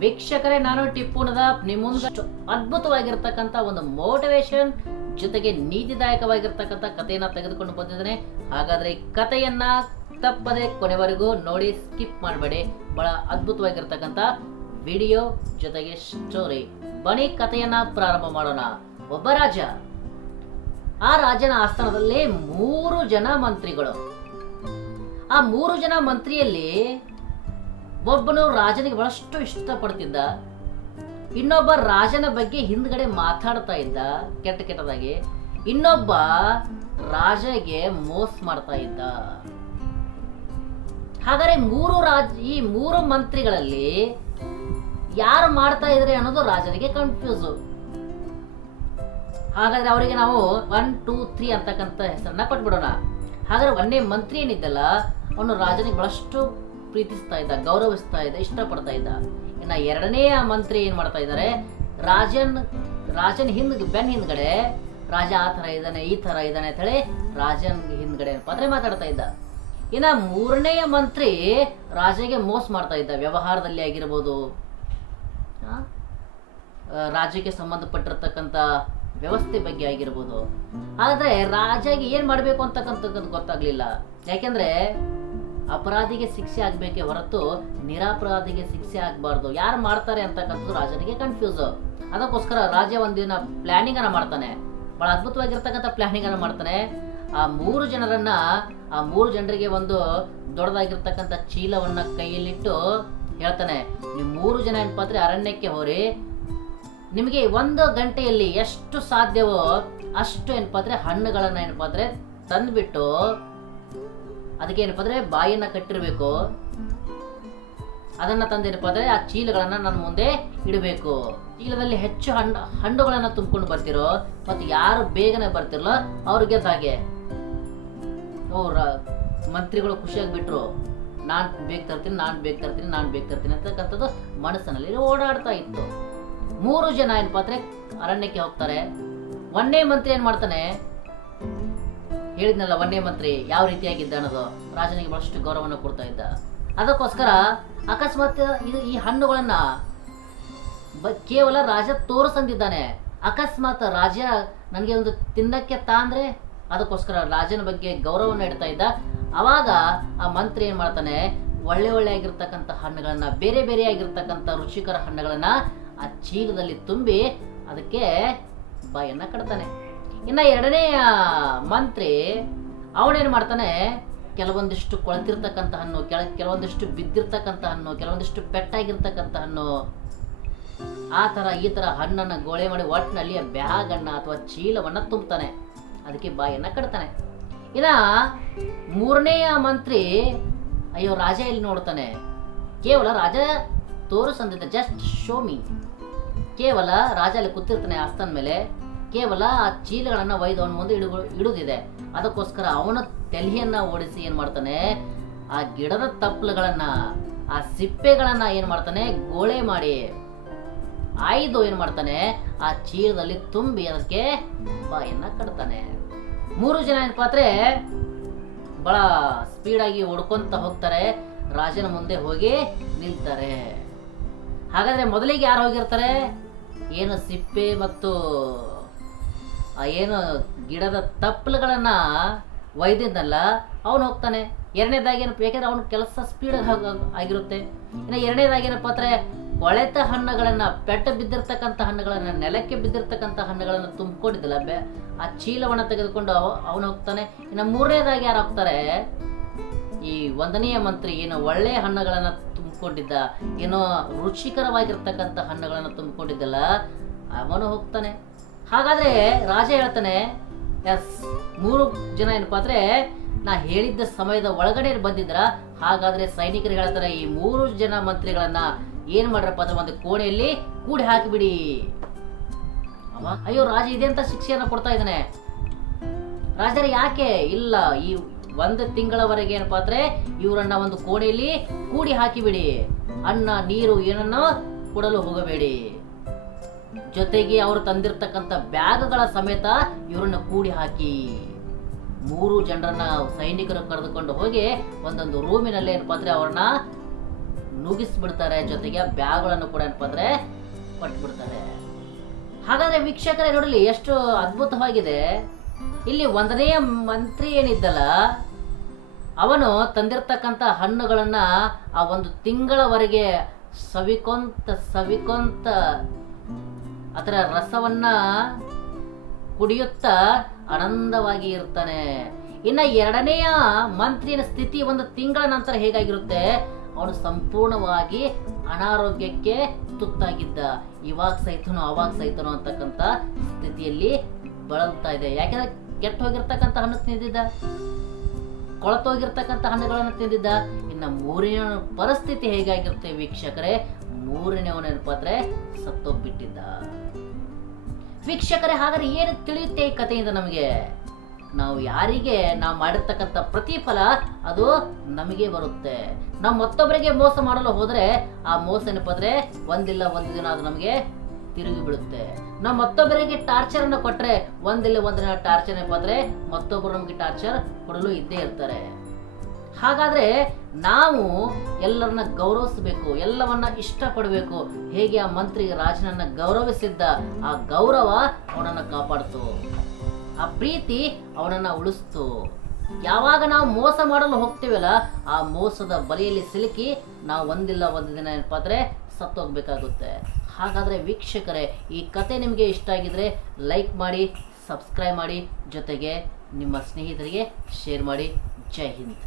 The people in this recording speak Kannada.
ವೀಕ್ಷಕರೇ, ನಾನು ಟಿಪ್ಪು ನದಾಫ್ ನಿಮ್ಮ ಮುಂದೆ ಅದ್ಭುತವಾಗಿರ್ತಕ್ಕಂಥ ಒಂದು ಮೋಟಿವೇಶನ್ ಜೊತೆಗೆ ನೀತಿದಾಯಕವಾಗಿರ್ತಕ್ಕಂಥ ಕಥೆಯನ್ನ ತೆಗೆದುಕೊಂಡು ಬಂದಿದ್ದೇನೆ. ಹಾಗಾದ್ರೆ ಕಥೆಯನ್ನ ತಪ್ಪದೆ ಕೊನೆವರೆಗೂ ನೋಡಿ, ಸ್ಕಿಪ್ ಮಾಡಬೇಡಿ. ಬಹಳ ಅದ್ಭುತವಾಗಿರ್ತಕ್ಕಂಥ ವಿಡಿಯೋ ಜೊತೆಗೆ ಸ್ಟೋರಿ. ಬನ್ನಿ ಕಥೆಯನ್ನ ಪ್ರಾರಂಭ ಮಾಡೋಣ. ಒಬ್ಬ ರಾಜ, ಆ ರಾಜನ ಆಸ್ಥಾನದಲ್ಲಿ 3 ಜನ ಮಂತ್ರಿಗಳು. ಆ 3 ಜನ ಮಂತ್ರಿಯಲ್ಲಿ ಒಬ್ಬನು ರಾಜನಿಗೆ ಬಹಳಷ್ಟು ಇಷ್ಟಪಡ್ತಿದ್ದ, ಇನ್ನೊಬ್ಬ ರಾಜನ ಬಗ್ಗೆ ಹಿಂದ್ಗಡೆ ಮಾತಾಡ್ತಾ ಇದ್ದ ಕೆಟ್ಟದಾಗಿ, ಇನ್ನೊಬ್ಬ ರಾಜಗೆ ಮೋಸ ಮಾಡ್ತಾ ಇದ್ದ. ಹಾಗಾದ್ರೆ ಈ 3 ಮಂತ್ರಿಗಳಲ್ಲಿ ಯಾರು ಮಾಡ್ತಾ ಇದ್ರೆ ಅನ್ನೋದು ರಾಜನಿಗೆ ಕನ್ಫ್ಯೂಸ್. ಹಾಗಾದ್ರೆ ಅವರಿಗೆ ನಾವು 1, 2, 3 ಅಂತಕ್ಕಂಥ ಹೆಸರನ್ನ ಕೊಟ್ಬಿಡೋಣ. ಹಾಗಾದ್ರೆ 1ನೇ ಮಂತ್ರಿ ಏನಿದ್ದಲ್ಲ, ಅವನು ರಾಜನಿಗೆ ಬಹಳಷ್ಟು ಪ್ರೀತಿಸ್ತಾ ಇದ್ದ, ಗೌರವಿಸ್ತಾ ಇದ್ದ, ಇಷ್ಟಪಡ್ತಾ ಇದ್ದ. ಇನ್ನ 2ನೇ ಮಂತ್ರಿ ಏನ್ ಮಾಡ್ತಾ ಇದ್ದಾರೆ, ರಾಜನ ಬೆನ್ ಹಿಂದ್ಗಡೆ ರಾಜ ಆ ತರ ಇದ್ದಾನೆ, ಈ ತರ ಇದ್ದಾನೆ ಅಂತ ಹೇಳಿ ರಾಜನ್ ಹಿಂದ್ಗಡೆ ಮಾತಾಡ್ತಾ ಇದ್ದ. ಇನ್ನ 3ನೇ ಮಂತ್ರಿ ರಾಜಗೆ ಮೋಸ ಮಾಡ್ತಾ ಇದ್ದ, ವ್ಯವಹಾರದಲ್ಲಿ ಆಗಿರ್ಬೋದು, ರಾಜ್ಯಕ್ಕೆ ಸಂಬಂಧಪಟ್ಟಿರ್ತಕ್ಕಂಥ ವ್ಯವಸ್ಥೆ ಬಗ್ಗೆ ಆಗಿರ್ಬೋದು. ಆದ್ರೆ ರಾಜಗೆ ಏನ್ ಮಾಡ್ಬೇಕು ಅಂತಕ್ಕಂಥದ್ದು ಗೊತ್ತಾಗ್ಲಿಲ್ಲ. ಯಾಕೆಂದ್ರೆ ಅಪರಾಧಿಗೆ ಶಿಕ್ಷೆ ಆಗ್ಬೇಕೆ ಹೊರತು ನಿರಪರಾಧಿಗೆ ಶಿಕ್ಷೆ ಆಗ್ಬಾರ್ದು. ಯಾರು ಮಾಡ್ತಾರೆ ಅಂತಕ್ಕಂಥದ್ದು ರಾಜನಿಗೆ ಕನ್ಫ್ಯೂಸ್. ಅದಕ್ಕೋಸ್ಕರ ರಾಜ ಒಂದಿನ ಪ್ಲಾನಿಂಗ್ ಅನ್ನ ಮಾಡ್ತಾನೆ, ಬಹಳ ಅದ್ಭುತವಾಗಿರ್ತಕ್ಕಂಥ ಪ್ಲಾನಿಂಗ್ ಅನ್ನ ಮಾಡ್ತಾನೆ. ಆ 3 ಜನರಿಗೆ ಒಂದು ದೊಡ್ಡದಾಗಿರ್ತಕ್ಕಂಥ ಚೀಲವನ್ನ ಕೈಯಲ್ಲಿಟ್ಟು ಹೇಳ್ತಾನೆ, ನೀವು 3 ಜನ ಏನಪ್ಪಾ ಅಂದ್ರೆ ಅರಣ್ಯಕ್ಕೆ ಹೋರಿ, ನಿಮಗೆ 1 ಗಂಟೆಯಲ್ಲಿ ಎಷ್ಟು ಸಾಧ್ಯವೋ ಅಷ್ಟು ಏನಪ್ಪಾ ಅಂದ್ರೆ ಹಣ್ಣುಗಳನ್ನ ಏನಪ್ಪಾ ಅಂದ್ರೆ ತಂದ್ಬಿಟ್ಟು ಅದಕ್ಕೆ ಏನಪ್ಪಾ ಅಂದ್ರೆ ಬಾಯಿಯನ್ನ ಕಟ್ಟಿರ್ಬೇಕು. ಅದನ್ನ ತಂದೇನಪ್ಪಾ ಅಂದ್ರೆ ಆ ಚೀಲಗಳನ್ನ ನನ್ನ ಮುಂದೆ ಇಡಬೇಕು. ಚೀಲದಲ್ಲಿ ಹೆಚ್ಚು ಹಣ್ಣುಗಳನ್ನ ತುಂಬಿಕೊಂಡು ಬರ್ತಿರೋ ಮತ್ತೆ ಯಾರು ಬೇಗನೆ ಬರ್ತಿರಲ್ಲ ಅವ್ರಿಗೆ ಹಾಗೆ. ಮಂತ್ರಿಗಳು ಖುಷಿಯಾಗಿ ಬಿಟ್ರು, ನಾನ್ ಬೇಗ ತರ್ತೀನಿ ಅಂತಕ್ಕಂಥದ್ದು ಮನಸ್ಸಿನಲ್ಲಿ ಓಡಾಡ್ತಾ ಇತ್ತು. 3 ಜನ ಏನಪ್ಪಾ ಅಂದ್ರೆ ಅರಣ್ಯಕ್ಕೆ ಹೋಗ್ತಾರೆ. 1ನೇ ಮಂತ್ರಿ ಏನ್ ಮಾಡ್ತಾನೆ, ಹೇಳಿದ್ನಲ್ಲ 1ನೇ ಮಂತ್ರಿ ಯಾವ ರೀತಿಯಾಗಿದ್ದ ಅನ್ನೋದು, ರಾಜನಿಗೆ ಬಹಳಷ್ಟು ಗೌರವವನ್ನು ಕೊಡ್ತಾ ಇದ್ದ. ಅದಕ್ಕೋಸ್ಕರ ಅಕಸ್ಮಾತ್ ಈ ಹಣ್ಣುಗಳನ್ನ ಕೇವಲ ರಾಜ ತೋರಿಸಂದಿದ್ದಾನೆ. ಅಕಸ್ಮಾತ್ ರಾಜ ನನಗೆ ಒಂದು ತಿನ್ನಕ್ಕೆ ಅಂದ್ರೆ ಅದಕ್ಕೋಸ್ಕರ ರಾಜನ ಬಗ್ಗೆ ಗೌರವವನ್ನು ಇಡ್ತಾ ಇದ್ದ. ಅವಾಗ ಆ ಮಂತ್ರಿ ಏನ್ ಮಾಡ್ತಾನೆ, ಒಳ್ಳೆ ಆಗಿರ್ತಕ್ಕಂಥ ಹಣ್ಣುಗಳನ್ನ, ಬೇರೆ ಆಗಿರ್ತಕ್ಕಂಥ ರುಚಿಕರ ಹಣ್ಣುಗಳನ್ನ ಆ ಚೀಲದಲ್ಲಿ ತುಂಬಿ ಅದಕ್ಕೆ ಬಾಯನ್ನ ಕಟ್ತಾನೆ. ಇನ್ನ 2ನೇ ಮಂತ್ರಿ ಅವನೇನ್ ಮಾಡ್ತಾನೆ, ಕೆಲವೊಂದಿಷ್ಟು ಕೊಳತಿರ್ತಕ್ಕಂಥ ಹಣ್ಣು, ಕೆಲವೊಂದಿಷ್ಟು ಬಿದ್ದಿರ್ತಕ್ಕಂಥ ಹಣ್ಣು, ಕೆಲವೊಂದಿಷ್ಟು ಪೆಟ್ಟಾಗಿರ್ತಕ್ಕಂಥ ಹಣ್ಣು, ಈ ತರ ಹಣ್ಣನ್ನ ಗೋಳೆ ಮಾಡಿ ಒಟ್ಟಿನಲ್ಲಿ ಬ್ಯಾಗ್ ಅನ್ನ ಅಥವಾ ಚೀಲವನ್ನ ತುಂಬತಾನೆ, ಅದಕ್ಕೆ ಬಾಯನ್ನ ಕಟ್ತಾನೆ. ಇನ್ನ 3ನೇ ಮಂತ್ರಿ, ಅಯ್ಯೋ ರಾಜ ಇಲ್ಲಿ ನೋಡ್ತಾನೆ, ಕೇವಲ ರಾಜ ತೋರಿಸಂದಿದ್ದ, ಜಸ್ಟ್ ಶೋ ಮೀ. ಕೇವಲ ರಾಜ ಅಲ್ಲಿ ಕೂತಿರ್ತಾನೆ ಆಸ್ಥಾನ ಮೇಲೆ, ಕೇವಲ ಆ ಚೀಲಗಳನ್ನ ಒಯ್ದು ಅವನ ಮುಂದೆ ಇಡುದಿದೆ. ಅದಕ್ಕೋಸ್ಕರ ಅವನ ತಲೆಯನ್ನ ಓಡಿಸಿ ಏನ್ ಮಾಡ್ತಾನೆ, ಆ ಗಿಡದ ತಪ್ಪಲುಗಳನ್ನ, ಆ ಸಿಪ್ಪೆಗಳನ್ನ ಏನ್ ಮಾಡ್ತಾನೆ, ಗೋಳೆ ಮಾಡಿ ಆಯ್ದು ಏನ್ ಮಾಡ್ತಾನೆ, ಆ ಚೀಲದಲ್ಲಿ ತುಂಬಿ ಅದಕ್ಕೆ ಬಾಯನ್ನ ಕಟ್ತಾನೆ. 3 ಜನ ಏನಪ್ಪಾ ಅಂದ್ರೆ ಬಹಳ ಸ್ಪೀಡ್ ಆಗಿ ಓಡ್ಕೊಂತ ಹೋಗ್ತಾರೆ, ರಾಜನ ಮುಂದೆ ಹೋಗಿ ನಿಲ್ತಾರೆ. ಹಾಗಾದ್ರೆ ಮೊದಲಿಗೆ ಯಾರು ಹೋಗಿರ್ತಾರೆ, ಏನು ಸಿಪ್ಪೆ ಮತ್ತು ಏನು ಗಿಡದ ತಪ್ಪಲುಗಳನ್ನ ಒಯ್ದಿದ್ದಲ್ಲ ಅವನು ಹೋಗ್ತಾನೆ. 2ನೇದಾಗಿ ಏನಪ್ಪ, ಯಾಕಂದ್ರೆ ಅವನ ಕೆಲಸ ಸ್ಪೀಡ್ ಆಗಿರುತ್ತೆ. ಇನ್ನು 2ನೇದಾಗಿ ಏನಪ್ಪ ಅಂದ್ರೆ ಕೊಳೆತ ಹಣ್ಣುಗಳನ್ನ, ಪೆಟ್ಟು ಬಿದ್ದಿರ್ತಕ್ಕಂಥ ಹಣ್ಣುಗಳನ್ನ, ನೆಲಕ್ಕೆ ಬಿದ್ದಿರ್ತಕ್ಕಂಥ ಹಣ್ಣುಗಳನ್ನ ತುಂಬಿಕೊಂಡಿದ್ದಲ್ಲ ಆ ಚೀಲವನ್ನ ತೆಗೆದುಕೊಂಡು ಅವನು ಹೋಗ್ತಾನೆ. ಇನ್ನು 3ನೇದಾಗಿ ಯಾರು ಹೋಗ್ತಾರೆ, ಈ 1ನೇ ಮಂತ್ರಿ ಏನು ಒಳ್ಳೆ ಹಣ್ಣುಗಳನ್ನ ತುಂಬಿಕೊಂಡಿದ್ದ, ಏನೋ ರುಚಿಕರವಾಗಿರ್ತಕ್ಕಂಥ ಹಣ್ಣುಗಳನ್ನ ತುಂಬಿಕೊಂಡಿದ್ದಲ್ಲ ಅವನು ಹೋಗ್ತಾನೆ. ಹಾಗಾದ್ರೆ ರಾಜ ಹೇಳ್ತಾನೆ, ಎಸ್ 3 ಜನ ಏನಪ್ಪಾ ಅಂದ್ರೆ ನಾ ಹೇಳಿದ್ದ ಸಮಯದ ಒಳಗಡೆ ಬಂದಿದ್ರ, ಹಾಗಾದ್ರೆ ಸೈನಿಕರು ಹೇಳ್ತಾರೆ, ಈ 3 ಜನ ಮಂತ್ರಿಗಳನ್ನ ಏನ್ ಮಾಡ್ರಪ್ಪ ಅಂದ್ರೆ ಒಂದು ಕೋಣೆಯಲ್ಲಿ ಕೂಡಿ ಹಾಕಿಬಿಡಿ. ಅಯ್ಯೋ ರಾಜ ಇದೆಂತ ಶಿಕ್ಷೆಯನ್ನ ಕೊಡ್ತಾ ಇದ್ದಾನೆ. ರಾಜರ ಯಾಕೆ ಇಲ್ಲ, ಈ 1 ತಿಂಗಳವರೆಗೆ ಏನಪ್ಪಾ ಅಂದ್ರೆ ಇವರನ್ನ ಒಂದು ಕೋಣೆಯಲ್ಲಿ ಕೂಡಿ ಹಾಕಿಬಿಡಿ, ಅನ್ನ ನೀರು ಏನನ್ನ ಕೊಡಲು ಹೋಗಬೇಡಿ, ಜೊತೆಗೆ ಅವರು ತಂದಿರ್ತಕ್ಕಂಥ ಬ್ಯಾಗ್ಗಳ ಸಮೇತ ಇವರನ್ನ ಕೂಡಿ ಹಾಕಿ. 3 ಜನರನ್ನ ಸೈನಿಕರು ಕರೆದುಕೊಂಡು ಹೋಗಿ ಒಂದೊಂದು ರೂಮಿನಲ್ಲಿ ಏನಪ್ಪಾ ಅಂದ್ರೆ ಅವ್ರನ್ನ ನುಗ್ಗಿಸ್ಬಿಡ್ತಾರೆ, ಜೊತೆಗೆ ಬ್ಯಾಗ್ಗಳನ್ನು ಕೂಡ ಏನಪ್ಪ ಅಂದ್ರೆ ಕೊಟ್ಬಿಡ್ತಾರೆ. ಹಾಗಾದ್ರೆ ವೀಕ್ಷಕರೇ ನೋಡಲಿ ಎಷ್ಟು ಅದ್ಭುತವಾಗಿದೆ. ಇಲ್ಲಿ 1ನೇ ಮಂತ್ರಿ ಏನಿದ್ದಲ್ಲ, ಅವನು ತಂದಿರ್ತಕ್ಕಂಥ ಹಣ್ಣುಗಳನ್ನ ಆ 1 ತಿಂಗಳವರೆಗೆ ಸವಿಕೊಂತ ಅದರ ರಸವನ್ನ ಕುಡಿಯುತ್ತಾ ಆನಂದವಾಗಿ ಇರ್ತಾನೆ. ಇನ್ನ 2ನೇಯ ಮಂತ್ರಿಯ ಸ್ಥಿತಿ 1 ತಿಂಗಳ ನಂತರ ಹೇಗಾಗಿರುತ್ತೆ, ಅವನು ಸಂಪೂರ್ಣವಾಗಿ ಅನಾರೋಗ್ಯಕ್ಕೆ ತುತ್ತಾಗಿದ್ದ. ಇವಾಗ ಸಹಿತನೋ ಅವಾಗ ಸಹಿತನೋ ಅಂತಕ್ಕಂಥ ಸ್ಥಿತಿಯಲ್ಲಿ ಬಳಲ್ತಾ ಇದೆ. ಯಾಕಂದ್ರೆ ಕೆಟ್ಟ ಹೋಗಿರ್ತಕ್ಕಂಥ ಹಣ್ಣು ತಿಂದಿದ್ದ, ಕೊಳತೋಗಿರ್ತಕ್ಕಂಥ ಹಣ್ಣುಗಳನ್ನು ತಿಂದಿದ್ದ. ಇನ್ನು 3ನೇ ಪರಿಸ್ಥಿತಿ ಹೇಗಾಗಿರುತ್ತೆ ವೀಕ್ಷಕರೇ, 3ನೇವನೇನಪ್ಪಾದ್ರೆ ಸತ್ತೋಗ್ಬಿಟ್ಟಿದ್ದ. ವೀಕ್ಷಕರೇ ಹಾಗಾದ್ರೆ ಏನು ತಿಳಿಯುತ್ತೆ ಈ ಕಥೆಯಿಂದ ನಮಗೆ? ನಾವು ಯಾರಿಗೆ ನಾವು ಮಾಡಿರ್ತಕ್ಕಂಥ ಪ್ರತಿಫಲ ಅದು ನಮಗೆ ಬರುತ್ತೆ. ನಾವು ಮತ್ತೊಬ್ಬರಿಗೆ ಮೋಸ ಮಾಡಲು ಹೋದ್ರೆ ಆ ಮೋಸ ಏನಪ್ಪ ಅಂದ್ರೆ ಒಂದಿಲ್ಲ ಒಂದು ದಿನ ಅದು ನಮಗೆ ತಿರುಗಿ ಬೀಳುತ್ತೆ. ನಾವು ಮತ್ತೊಬ್ಬರಿಗೆ ಟಾರ್ಚರ್ ಅನ್ನು ಕೊಟ್ರೆ ಒಂದಿಲ್ಲ ಒಂದು ದಿನ ಟಾರ್ಚರ್ ಏನಪ್ಪ ಅಂದ್ರೆ ಮತ್ತೊಬ್ಬರು ನಮಗೆ ಟಾರ್ಚರ್ ಕೊಡಲು ಇದ್ದೇ ಇರ್ತಾರೆ. ಹಾಗಾದ್ರೆ ನಾವು ಎಲ್ಲರನ್ನ ಗೌರವಿಸಬೇಕು, ಎಲ್ಲವನ್ನ ಇಷ್ಟಪಡಬೇಕು. ಹೇಗೆ ಆ ಮಂತ್ರಿ ರಾಜನನ್ನ ಗೌರವಿಸಿದ್ದ, ಆ ಗೌರವ ಅವನನ್ನ ಕಾಪಾಡ್ತು, ಆ ಪ್ರೀತಿ ಅವನನ್ನ ಉಳಿಸ್ತು. ಯಾವಾಗ ನಾವು ಮೋಸ ಮಾಡಲು ಹೋಗ್ತೀವಲ್ಲ, ಆ ಮೋಸದ ಬಲೆಯಲ್ಲಿ ಸಿಲುಕಿ ನಾವು ಒಂದಿಲ್ಲ ಒಂದು ದಿನ ಏನಪ್ಪ ಅಂದ್ರೆ ಸತ್ತೋಗ್ಬೇಕಾಗುತ್ತೆ. ಹಾಗಾದ್ರೆ ವೀಕ್ಷಕರೇ ಈ ಕತೆ ನಿಮಗೆ ಇಷ್ಟ ಆಗಿದ್ರೆ ಲೈಕ್ ಮಾಡಿ, ಸಬ್ಸ್ಕ್ರೈಬ್ ಮಾಡಿ, ಜೊತೆಗೆ ನಿಮ್ಮ ಸ್ನೇಹಿತರಿಗೆ ಶೇರ್ ಮಾಡಿ. ಜೈ ಹಿಂದ್.